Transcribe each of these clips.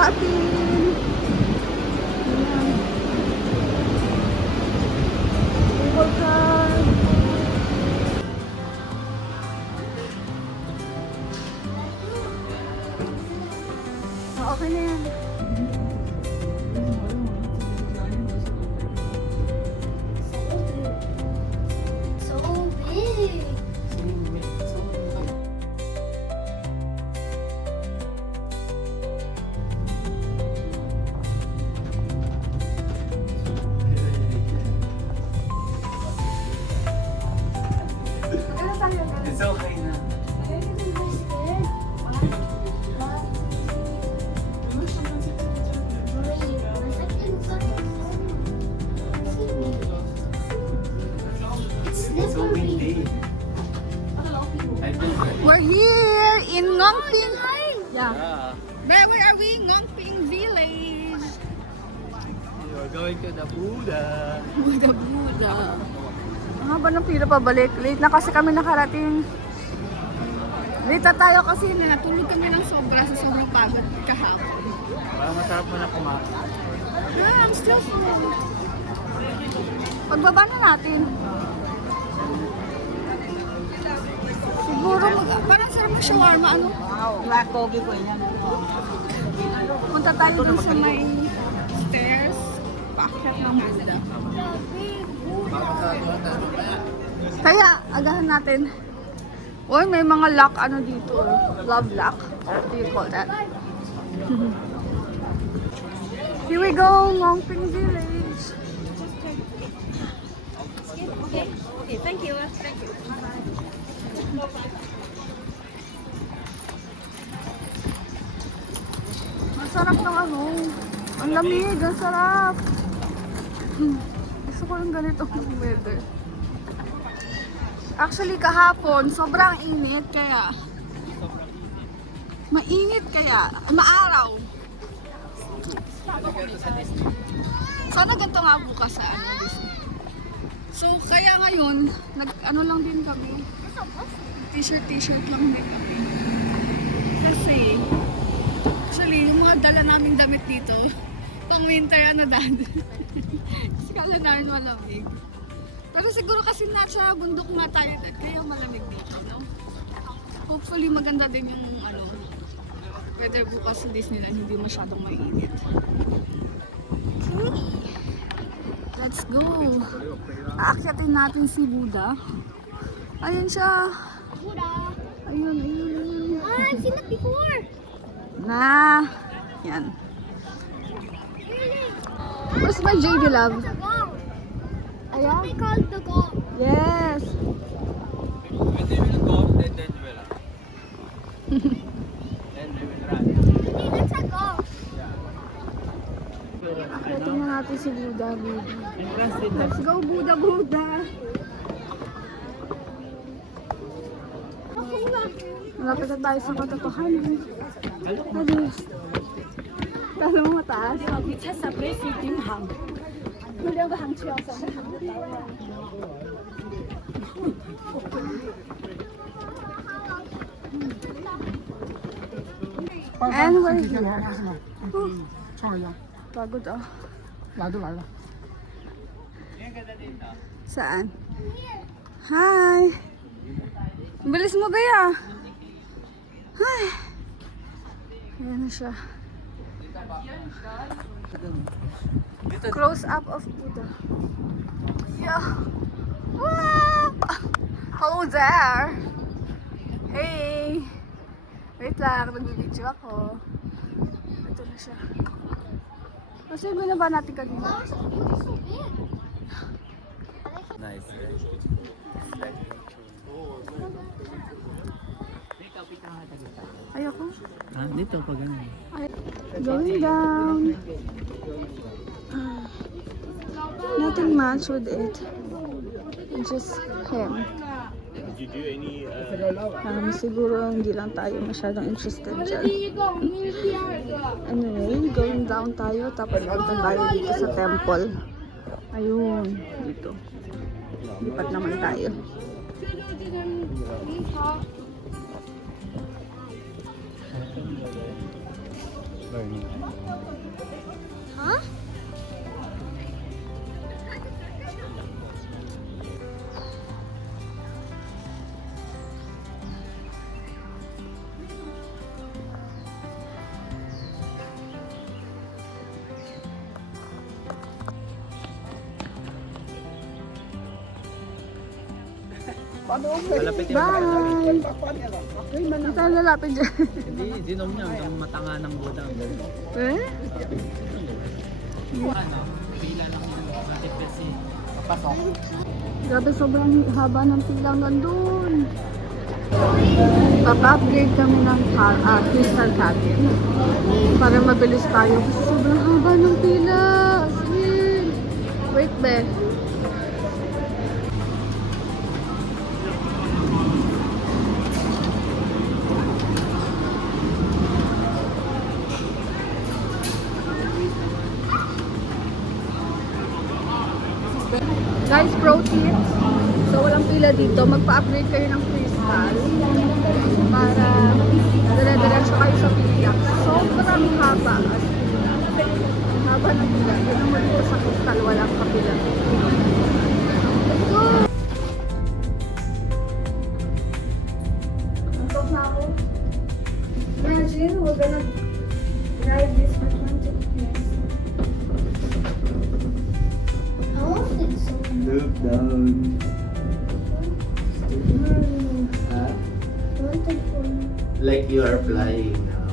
shopping. Ayan. Cable car. Okay na yan. So big. It's okay na. It's so windy. We're here in Ngongping. Yeah. Yeah. Where are we? Ngongping Village. We're going to the Buddha. Buda. Ang haba ng pila pabalik. Late na kasi kami nakarating. Late na tayo kasi natulog kami ng sobra sa sobrang pagod kahapon. Parang masarap mo na kumain. Yeah, I'm still full. Pagbaba na natin. Siguro, parang sarap ng shawarma, ano? Punta tayo dun sa may stairs. Paakyat ng Mazda. Kaya, agahan natin. Uy, may mga lock, ano dito, love lock. What do you call that? Here we go, Ngongping Village. Okay, thank you. Thank you. Masarap ng ano. Ang lamig, ang sarap. Gusto ko ng ganitong weather. Actually, kahapon, sobrang init, kaya mainit kaya, maaraw. Sana ganito nga bukas sa ano, Disney. So, kaya ngayon, ano lang din kami. T-shirt lang din kami. Kasi, actually, yung mga dala naming damit dito, pang winter, ano dad. Kasi kala namin malamig. Pero siguro kasi nasa bundok nga tayo, dad, kaya malamig dito, no? Hopefully, maganda din yung, ano, weather bukas sa Disneyland, hindi masyadong mainit. Okay. Let's go. Aakyatin natin si Buddha. Ayun siya. Buddha. Ayun. Oh, I've seen it before. Na. Yan. Where's my JD Love? It's a gong. Ayan. They call it the gong. Yes. When they will go, then they will run. Then they will run. Hey, that's a gong. Aakyatin na natin si Buddha. Interested na. Let's go, Buddha. Okay, look. Malapit na tayo sa katotohanan. Alis. Talo mo mataas. And we're here. Pagod ah. Saan? Hi! Ang bilis mo ba ya? Hi! Ayan na siya. Close up of Buddha. Yeah! Wow! Hello there! Hey! Wait lang, nagbibidyo ako. Ito na siya. Kasi ba natin kanina? Nice. Ayoko. Ah, dito pa ganun. Going down. Nothing much with it. Just him. Siguro hindi lang tayo masyadong interested dyan. Anyway, going down tayo. Tapos punta tayo dito sa temple. Ayun, dito. Lipat naman tayo. Burning Man. Huh? Malapit yung Bye! Hindi tayo lalapit dyan. Hindi, zinom niya hanggang matanga ng Buddha. Eh? Ano, pila lang yung kasi papasok. Grabe, sobrang haba ng pilang nandun. Papa-upgrade kami ng crystal cabin para mabilis tayo kasi sobrang haba ng pila. Sige. Wait, be. Guys, pro tip. So, walang pila dito. Magpa-upgrade kayo ng crystal para dire-diretso kayo sa pila. Sobrang haba. As in, haba ng pila. Yun naman dito sa crystal, walang kapila. Let's go! Antok na ako. Imagine, we're gonna ride this for 20 minutes. I want it so Look down. Huh? I want it for Like you are flying now.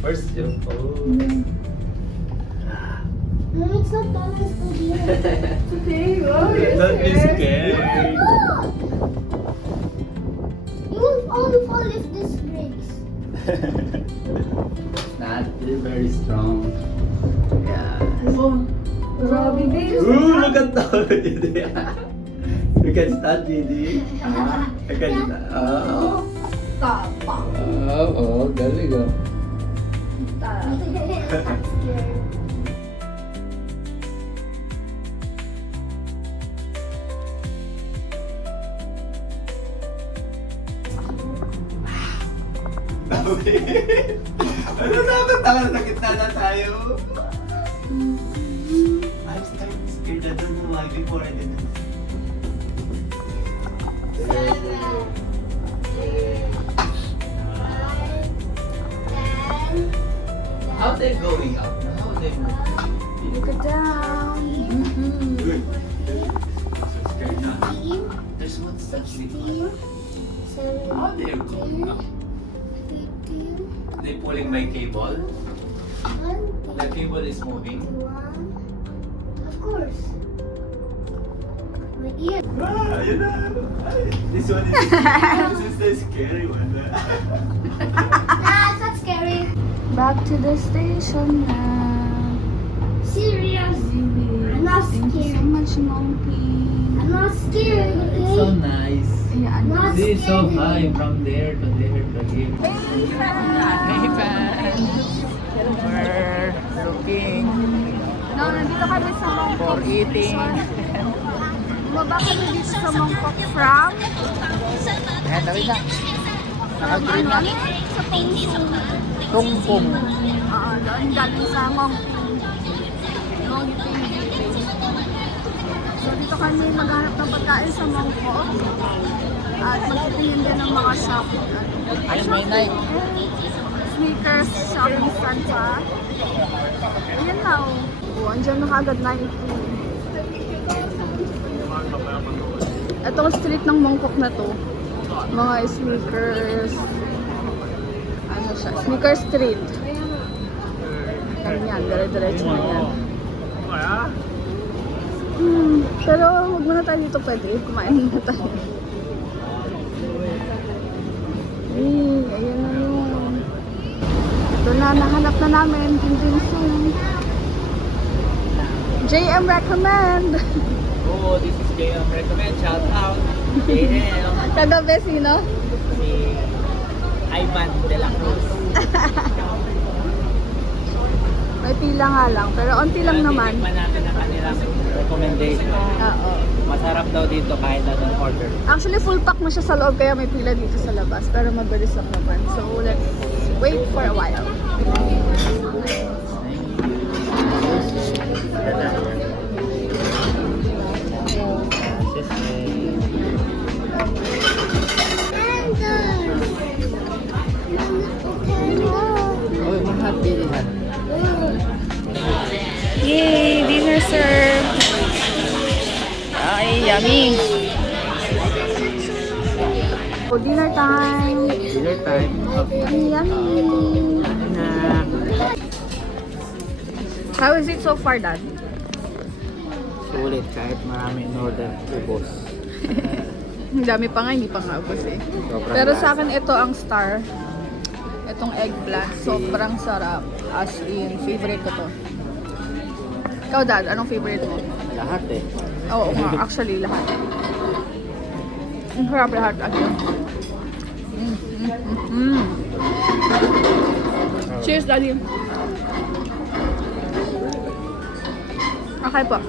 First your phone. No, it's not balanced to the end. Okay, wow, Don't be scared. You will only fall if this breaks. Not very strong. Yeah. Wow. Grabe, babe. Ooh, look at that, Didi. You can start, Didi. You can start. Oh, Tapang. oh, galing oh. I'm scared. Ano dapat ako sa gitna na tayo? I'm scared. I don't know why before I did it. How they going up? How they moving? Look it down. Good. So scared na. There's what's that? 16, How they're going up? 15, They pulling my cable? The cable is moving. 21. Of course. My ear. Ah, yun na. This one is the scary one. Nah, it's not scary. Back to the station now. Serious. Baby. I'm not Thank you so scared. much, Monkey. I'm not scared, It's so okay? nice. Ayan. Not This is so scared. high from there to there to here. Hey fans! We're looking No, nandito kami sa Mongkok for eating. Station. Bumaba kami dito sa Mongkok from Ayan, tawid na. Naka-green na. ano? Sa Pongsu. Tungpong. Doon galing sa Mongping. Mongping Village. So dito kami maghanap ng pagkain sa Mongkok. At magtitingin din ng mga shopping. Ayun, may night. Sneakers shopping center. Ayan na oh. Oh, andyan na kagad 19. Itong street ng Mongkok na to. Mga sneakers. Ano siya? Sneaker street. Ganyan, dire-diretso na yan. Pero huwag muna tayo dito pwede. Kumain muna tayo. Ayan na yun. Ito na, nahanap na namin. Pinjinsun. JM recommend. Oh, this is JM recommend. Shout out. JM. Kagabi sino? Si Ivan de la Cruz. May pila nga lang, pero onti lang naman. Tikman natin ang kanilang recommendation. Oo. Masarap daw dito kahit anong order. Actually, full pack na siya sa loob, kaya may pila dito sa labas. Pero mabilis lang naman. So, let's wait for a while. Oh, mahal bilihan. Yay! Dinner served! Ay, yummy! So, dinner time! Dinner time. Yummy! Na. How is it so far, Dad? Sulit kahit marami in order. Ubos. Ang dami pa nga, hindi pa nga ubos eh. Sobrang Pero sa lasa. akin, ito ang star. Itong eggplant. Sobrang sarap. As in, favorite ko to. Ikaw, Dad, anong favorite mo? Lahat eh. Oo nga, actually, lahat. Ang sarap lahat. Again. Cheers, Daddy. Okay po.